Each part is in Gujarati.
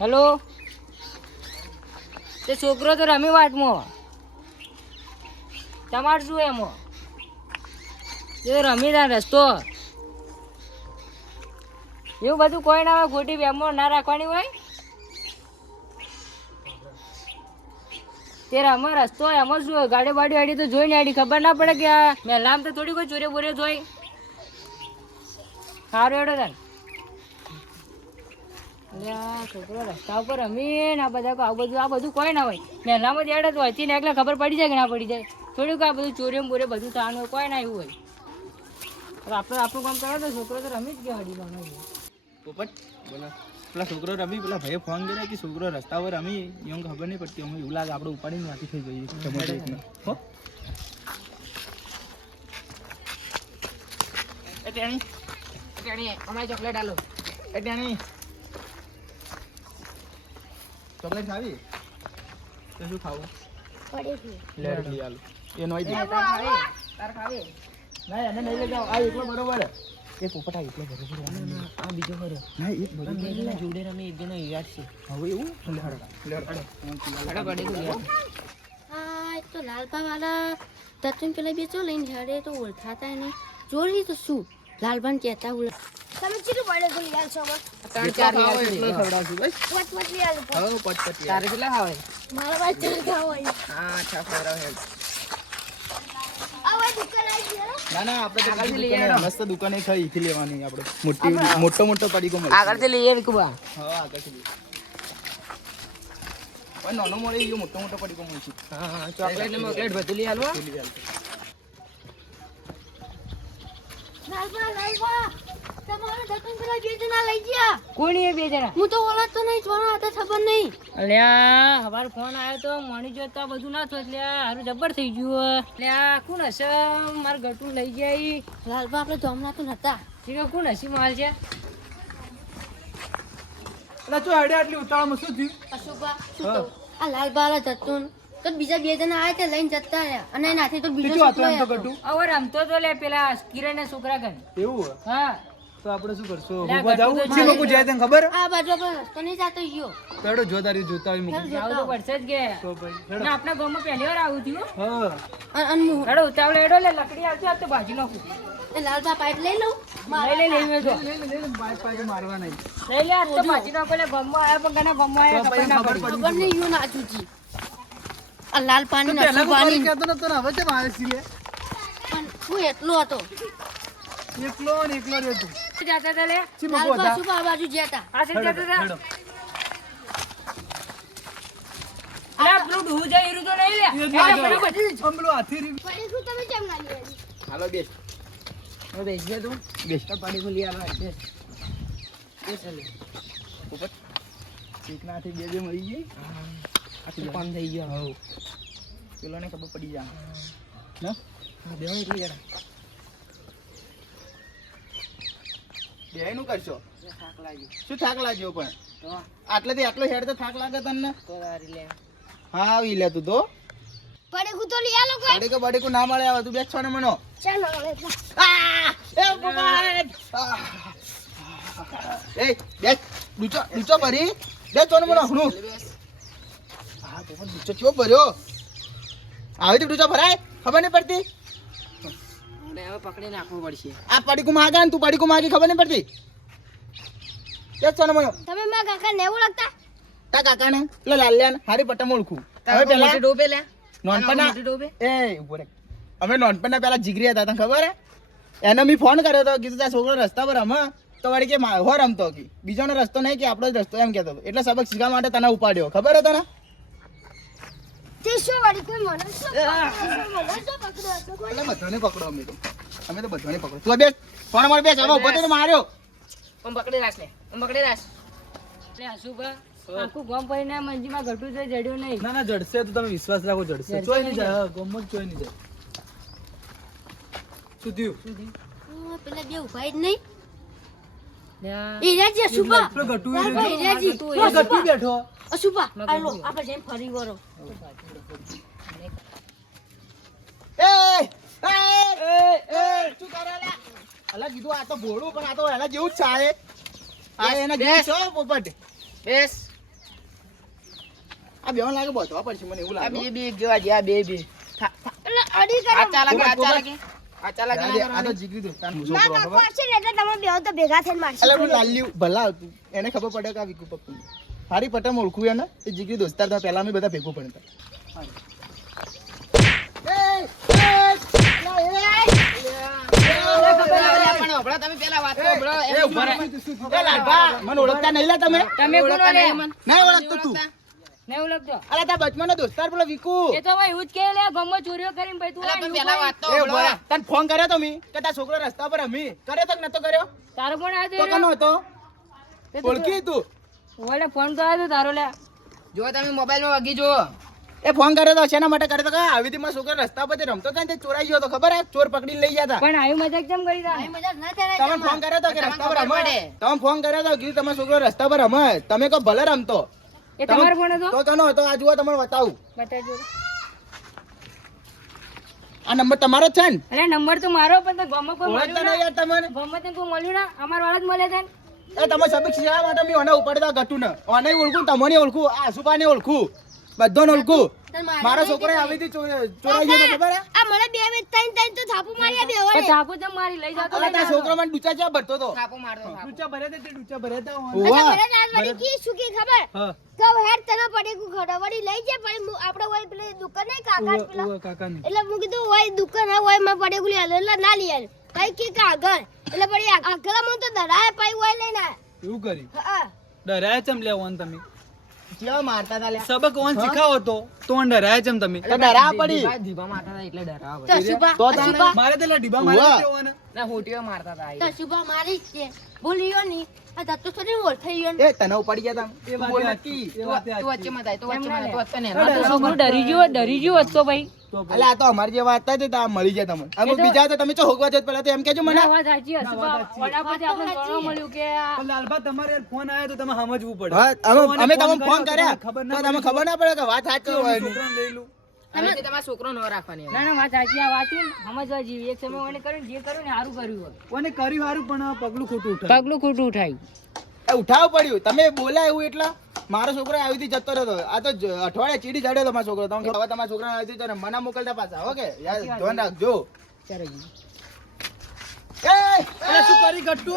હેલો, તે છોકરો તો રમી વાટમાં. તમારે શું એમાં? એ રમી ના રસ્તો એવું બધું કોઈ ના હોય. ખોટી વેમો ના રાખવાની હોય. તે રમો રસ્તો એમાં શું હોય? ગાડી બાડી આડી તો જોઈ ને આડી ખબર ના પડે કે આ મહેલામ તો થોડી કોઈ ચોરે બોરે જોઈ. સારું એડો તને છોકરો રસ્તા ઉપર રમીને આ બધા આ બધું કોઈ ના હોય. મહેલામાં જ એડે તો હતી ને એટલે ખબર પડી જાય કે ના પડી જાય. થોડુંક આ બધું ચોરીઓ બોરે બધું થવાનું હોય. કોઈ ના એવું હોય. આપણે આપણું કામ કરવા તો છોકરો તો રમી જ ગયા હડી રમે. પોપટ બોલો. પેલા છોકરો રમી, પેલા ભાઈએ ફોન કર્યો કે છોકરો રસ્તા પર રમી, એમ ખબર નહીં પડતી. અમે એવું લાગે આપણે ઉપાડીને વાંચી થઈ જઈએ. હો એ ટેણી અમારી ચોકલેટ આલો. એ ટેણી ચોકલેટ ખાવી? તો શું ખાવું? લઈ આલો. એ નોઈ દે. તાર ખાવી ના એને નહીં લઈ જાઓ. આ એકલો બરોબર. એ પોપટ આ એકલો બરોબર. આ બીજો ખરો ના એક બરોબર. બે જણા જોડે રમે, એક જણા યાદ છે. હવે એવું હા એક તો લાલપા વાળા તત્વ પેલા બે ચો લઈને ઝાડે તો ઓળખાતા નહીં. જોડી તો શું લાલભાન કહેતા હું તમે કેટલું પડે તો યાર છો ત્રણ ચાર યાદ છે. એટલો ખવડાવશું બસ. પોચ પોચ યાર હવે પટ તારે કેટલા ખાવે? મારા બાદ ચાર ખાવાય હા અચ્છા ખવડાવ હેડ. આવા દુકાન આવી ગયા ના ના આપણે તો આગળથી લઈ દુકાને આવો. મસ્ત દુકાને ખાઈ લેવાની આપણે. મોટો પડીકો મળે. આગળથી લઈએ વિકુબા. હા આગળથી લઈએ. પણ નાનો મળે એ મોટો પડીકો મળશે. હા ચોકલેટ ને મોકલેટ બધું લઈ આલવા. લાલપા તમારા દુકાન પેલા બે જણા લઈ ગયા. કોણ એ બે જણા? હું તો ઓળખતો નહીં જોણા હતા ખબર નહીં. અલ્યા હવાર ફોન આવ્યો તો મણી જોતા બધું ના થયું એટલે હારું જબર થઈ ગયું. અલ્યા કોણ હશે? મારે ગટું લઈ જાય. લાલપા આપણે જમના તો નતા. ઠીક છે, કોણ હસી માલ છે? એટલે જો આડે આટલી ઉતાળામાં શું થયું? અશુભા શું કહું? આ લાલપા જતું તો બીજા બે જણા આવ્યા તે લઈને જતા રહ્યા અને એનાથી તો બીજો બીજું છોકરો હતું એમ તો હતો. ગટુ. હવે રમતો તો લે પેલા કિરણ ના છોકરા કન. એવું હા તો આપણે શું કરશું? લે, ઉભા જાવું? ગટુ તો ચી મૂકું જાય તને ખબર? આ બાજુ આપણે રસ્તો નહીં જાતો ગયો. પેડો જોતા મૂકું. આવું તો પડશે જ કે. તો ભાઈ હેડો. ના આપણા ગામમાં પહેલી વાર આવું થયું. હા અને હું હેડો ઉતાવળે હેડો લે લકડી આવતી આજ તો ભાજી નાખું. એ લાલપા પાઇપ લઈ લઉં લઈ લઈ લઈ તો લે બાય પાય મારવા નહીં. લઈ લે આજ તો ભાજી નાખો. લે ગામમાં આવ્યા પણ ઘણા ગામમાં આવ્યા ખબર ના પડી. ખબર નહીં યુ ના જુજી આ લાલપાની પહેલા તો નસુબાની કહેતો નતો ને હવે કેમ આવે છે લે? પણ શું એટલો હતો એકલો ને એકલો રહેતો. જતા હતા લે. ચી મૂકું લાલપા હતા? શું આ બાજુ જતા આ છે જતા હતા. હેડો. અરે આ પેલું ડૂહું જાય એરું તો નહીં લે. એ જ અરે લાગે. પેલું બધું જ. આમ પેલું હાથી રી- પણ શું તમે કેમ ના લઈ હાલો બેસ. હવે બેસ જા તું. બેસ. તો પાણી ખોલી આલો બેસ. બેસ લે. ઉપર. એકના હાથે બે મળી ગઈ. આટલું કામ થઈ ગયો. હવ. પેલો ને ખબર પડી જાય. ને? બેહો એટલી જરા. બેયનું કરશો? થાક લાગ્યો. શું થાક લાગ્યો પણ? તો આટલેથી આટલો હેડ તો થાક લાગે તને? તો તારી લે. હા આવી લે તું તો. પડે હું તો લઈ આલો કોઈ બડીકો ના મળે આવે તું બેસ છો ને મનો. ચાલો હવે આ! એ પોપટ! આ! એ બેસ ડૂચો ભરી બેસ છો ને મનો હણું. હા પોપટ ડૂચો ચો ભર્યો. આવી તો ડૂચો ભરાય ખબર નહીં પડતી. હવે હવે પકડી નાખવું પડશે. આ પડીકું માગા ને તું પડીકું માગી ખબર નહીં પડતી. બેસ છો ને મનો. તમે મારા કાકા ને એવું લાગતા તા કાકાને એટલે લાલ્યાને હારી પટ્ટા ઓળખું. હવે પેલા મોટી ડોબે લે. નોનપણના મોટી ડોબે. એ ઉભો રે. અમે નોનપણના પેલા જીગરી હતા તને ખબર હે? એને મેં ફોન કર્યો હતો કીધું ત્યાં છોકરો રસ્તા પર રમે તો વળી કે હો રમતો કે બીજોનો રસ્તો નહીં કે આપણો જ રસ્તો એમ કહેતો હતો. એટલે સબક શીખવા માટે તને ઉપાડ્યો ખબર હે તને? તે શું વાળી કોઈ મને શું એટલે બધાને પકડો અમે તો બધાને પકડો. તું બેસ ફોન માર બેસ હવે ઉભો થઈને માર્યો. આમ પકડી રાખ લે. આમ પકડી રાખ. લે આશુભા આખું ગામ પડીને મંજીમાં ઘટું તો જડ્યું નહીં. ના જડશે તો તમે વિશ્વાસ રાખો જડશે. જડશે ચોય નહીં નહીં જાય ગમત ચોય નહીં જાય. શું થયું? પેલા બે ઉભા જ નહીં લે આ હીરાજી અશુભા પેલો ગટુ એ લાલપા હીરાજી પેલો ગટુ બેઠો. અશુભા આલો આપણે જઈને ફરી વરો એ શું કરે લે? અલા કીધું આ તો ભોળું પણ આ તો એના જેવું જ છે. આ એના જેવું છે હો પોપટ. બેસ. બેહવા લાગે બધવા પડશે મને એવું લાગે બે જેવા જ્યાં બે એટલે અડી કરે આ ચાલે આ તો જીગરી દોસ્તારનો ના છોકરો કાકો ખબર હશે ને એટલે તમે બેહો તો ભેગા થઈને મારશો એટલે હું લાલ્યું ભલા હતું એને ખબર પડે કે આ વિકુ પપ્પુ હારી પટમ ઓળખું એને એ જીગરી દોસ્તાર તો પહેલા અમે બધા ભેગું પડતા મને ઓળખતા નહીં લા તમે તમે કોનો લે નહીં ઓળખતો તું નહીં ઓળખતો અરે તા બચપનનો દોસ્તાર પેલો વિકુ એ તો ભાઈ એવું જ કે લે ગમો ચોરીઓ કરીને ભાઈ તું પેલા વાત એ ઉભા રહે. તને ફોન કર્યો તો મી કે તારો છોકરો રસ્તા પર રમી કર્યો તો કે નતો કર્યો તારો ફોન તો આવ્યો કનો હતો ઓળખી તું ઓલે ફોન તો આવ્યો તારો લે જો તમે મોબાઈલ માં વાગી જો એ ફોન કર્યો તો શેના માટે કર્યો તો કે આવી રીતે મારો છોકરો રસ્તા પર રમતો હતો ને તે ચોરાઈ ગયો તો ખબર હે ચોર પકડીને લઈ ગયા હતા પણ આવી મજાક કેમ કરી તા મજાક ના થાય તમે ફોન કર્યો તો કે રસ્તા પર રમે તમે ફોન કર્યો તો કીધું તમારો છોકરો રસ્તા પર રમે તમે કહો ભલે રમતો એ તમારો ફોન હતો તો કનો હતો આ જુઓ તમને બતાવું બતાવજો આ નંબર તમારો જ છે ને અરે નંબર તો મારો પણ તો ગમો કોઈ ઓળખતા મળ્યું નહીં યાર તમને ના ગમો તે કોઈ મળ્યું ના અમાર વાળા જ મળે છે એ તમે સબક શીખવા માટે મેં ઓને ઉપાડતા ગટુ ને ઓને ઓળખું તમને ઓળખું આ આસુપાને ઓળખું બધાને ઓળખું મારો છોકરો આવી રીતે ચોરાઈ ગયો તો ખબર હે આ મને બે બે ત્રણ ત્રણ તો થાપુ માર્યા બે તો ચાકુ તો મારી લઈ જાતો અલા તારા છોકરો મને ડૂચા ચા ભરતો તો ચાકુ મારતો ડૂચા ભરે તે ડૂચા ભરે તા મને લાલવાડી કી શું કી ખબર હા કહો હેડ તને પડે કુ ખડવાડી લઈ જાય પણ આપણે હોય પેલે દુકાન નહીં કાકા પેલા કાકાની એટલે હું કીધું હોય દુકાન હોય માં પડે કુ લે એટલે ના લઈ આલ ભાઈ કે કાગળ એટલે પડી આગળ મને તો દરાય પાઈ હોય લઈને એવું કરી હા ડરાય ચમ લેવન તમે કેવા મારતા તા લે સબક ઓન શીખાવો તો ડરાય ચમ તમે તો ડરા પડી ધીબા મારતા હતા એટલે ડરાવ તો શુભા તો તાને મારે તેલા ડીબા ઉવ્વ. મારી દેવાના ના હોટીઓ મારતા હતા તો શુભા મારી છે બોલ્યો ની આ તો થોડી ઓળ થઈ ગયો એ તને ઉપાડી ગયા તા એ વાત બોલ સાચી. નક્કી એ વાત તું સાચી. વચ્ચે મત આય તો વચ્ચે મત આય તો વચ્ચે ને અરે, છોકરું ડરી ગયું હતો ભાઈ તો ભાઈ. અલા આ તો અમાર જેવા હતા તે તા મળી જાય તમને અમુક બીજા તો તમે ચો હોગવા જત પહેલા તો એમ કેજો મને ના વાત સાચી હશે વડાપાથી આપણે જાણવા મળ્યું કે આ પણ લાલભા તમારે યાર ફોન આવ્યો તો તમે સમજવું પડે હા અમે તમને ફોન કર્યા ખબર તો ના તમે ખબર ના પડે કે વાત સાચી હોય એની. છોકરાને લઈ લઉં હવેથી તમારા છોકરો ન રાખવાની ના ના વાત સાચી આ વાત છે ને, સમજવા જેવી એક સમય મને કર્યું ને, જે કર્યું ને સારું કર્યું હોય કોને કર્યું હારું પણ પગલું ખોટું ઉઠાવ્યું. પગલું ખોટું ઉઠાયું એ ઉઠાવ પડ્યું તમે બોલ્યા એવું એટલે મારો છોકરો આવી રીતે જતો રહ્યો આ તો અઠવાડિયે ચીડી ચડ્યો તમારો છોકરો તમે હવે તમારા છોકરા આવી રીતે મને મોકલતા પાછા ઓકે યાર ધ્યાન રાખજો ચાલો અરે શું કરી ગટ્ટુ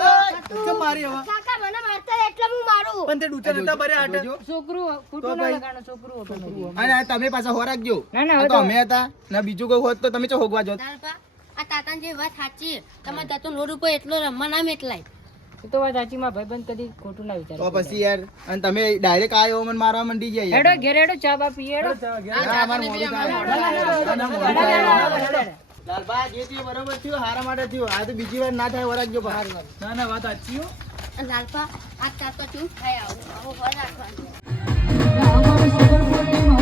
કેમ મારી હવે કાકા મને મારતા એટલે હું મારું પણ તે ડૂચા નતા ભર્યા હાટે. છોકરું ખોટું ના લગાડો છોકરું હતું. અને તમે પાછા હો રાખજો ના, ના, આ હવે તો તો- અમે હતા ને બીજું કોઈ હોત તો તમે ચો હોગવા જોત લાલપા આ તાતાની જે વાત સાચી તમારે તાતો લોડ ઉપર એટલો રમવા ના મેટલાય એ તો વાત સાચી માં ભાઈબંધ કદી ખોટું ના વિચારે તો પછી યાર અને તમે ડાયરેક્ટ આવ્યો મને મારવા મંડી જાય હેડો ઘેર હેડો ચા બા પીએ હેડો હા, અમારે મોડું થાય. લાલબા, જે થયું એ બરોબર થયું હારા માટે થયું આ તો બીજી વાર ના થાય વરાગજો બહાર ના ના વાત સાચી હો. લાલપા આ તાતો ચૂપ થાય આવું આવું હોય રાખવાનું અમારે સબર પડે